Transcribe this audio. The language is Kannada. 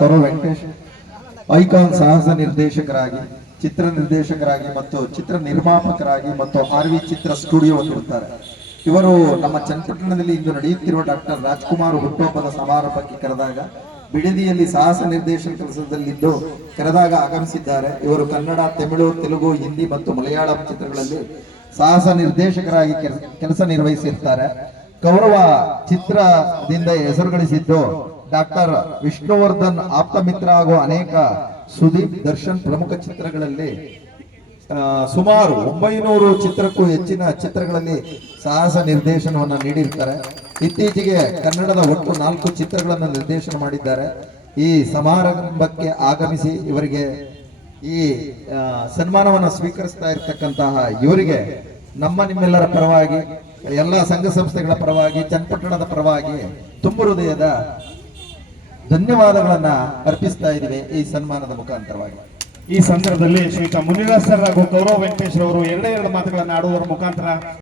ಕರೋ ವೆಂಕಟೇಶ್ ಐಕಾನ್ ಸಾಹಸ ನಿರ್ದೇಶಕರಾಗಿ, ಚಿತ್ರ ನಿರ್ದೇಶಕರಾಗಿ ಮತ್ತು ಚಿತ್ರ ನಿರ್ಮಾಪಕರಾಗಿ ಮತ್ತು ಆರ್ವಿ ಚಿತ್ರ ಸ್ಟುಡಿಯೋ ಹೊಂದಿರುತ್ತಾರೆ. ಇವರು ನಮ್ಮ ಚನ್ನಪಟ್ಟಣದಲ್ಲಿ ಇಂದು ನಡೆಯುತ್ತಿರುವ ಡಾಕ್ಟರ್ ರಾಜ್ಕುಮಾರ್ ಹುಟ್ಟುಹಬ್ಬದ ಸಮಾರಂಭಕ್ಕೆ ಕರೆದಾಗ ಬಿಡದಿಯಲ್ಲಿ ಸಾಹಸ ನಿರ್ದೇಶನ ಕೆಲಸದಲ್ಲಿದ್ದು ಕರೆದಾಗ ಆಗಮಿಸಿದ್ದಾರೆ. ಇವರು ಕನ್ನಡ, ತಮಿಳು, ತೆಲುಗು, ಹಿಂದಿ ಮತ್ತು ಮಲಯಾಳಂ ಚಿತ್ರಗಳಲ್ಲಿ ಸಾಹಸ ನಿರ್ದೇಶಕರಾಗಿ ಕೆಲಸ ನಿರ್ವಹಿಸಿರ್ತಾರೆ. ಕೌರವ ಚಿತ್ರದಿಂದ ಹೆಸರು ಗಳಿಸಿದ್ದು ಡಾಕ್ಟರ್ ವಿಷ್ಣುವರ್ಧನ್ ಆಪ್ತ ಮಿತ್ರ ಹಾಗೂ ಅನೇಕ ಸುದೀಪ್, ದರ್ಶನ್ ಪ್ರಮುಖ ಚಿತ್ರಗಳಲ್ಲಿ ಸುಮಾರು 900 ಚಿತ್ರಕ್ಕೂ ಹೆಚ್ಚಿನ ಚಿತ್ರಗಳಲ್ಲಿ ಸಾಹಸ ನಿರ್ದೇಶನವನ್ನು ನೀಡಿರ್ತಾರೆ. ಇತ್ತೀಚೆಗೆ ಕನ್ನಡದ ಒಟ್ಟು 4 ಚಿತ್ರಗಳನ್ನು ನಿರ್ದೇಶನ ಮಾಡಿದ್ದಾರೆ. ಈ ಸಮಾರಂಭಕ್ಕೆ ಆಗಮಿಸಿ ಇವರಿಗೆ ಈ ಸನ್ಮಾನವನ್ನು ಸ್ವೀಕರಿಸ್ತಾ ಇರತಕ್ಕಂತಹ ಇವರಿಗೆ ನಿಮ್ಮೆಲ್ಲರ ಪರವಾಗಿ, ಎಲ್ಲ ಸಂಘ ಸಂಸ್ಥೆಗಳ ಪರವಾಗಿ, ಚನ್ನಪಟ್ಟಣದ ಪರವಾಗಿ ತುಂಬು ಹೃದಯದ ಧನ್ಯವಾದಗಳನ್ನ ಅರ್ಪಿಸ್ತಾ ಇದ್ದೀವಿ ಈ ಸನ್ಮಾನದ ಮುಖಾಂತರವಾಗಿ. ಈ ಸಂದರ್ಭದಲ್ಲಿ ಶ್ರೀಯುತ ಮುನಿರಾಜ್ ಸರ್ ಹಾಗೂ ಗೌರವ್ ವೆಂಕಟೇಶ್ ಅವರು ಎರಡೇ ಎರಡು ಮಾತುಗಳನ್ನು ಆಡುವುದರ ಮುಖಾಂತರ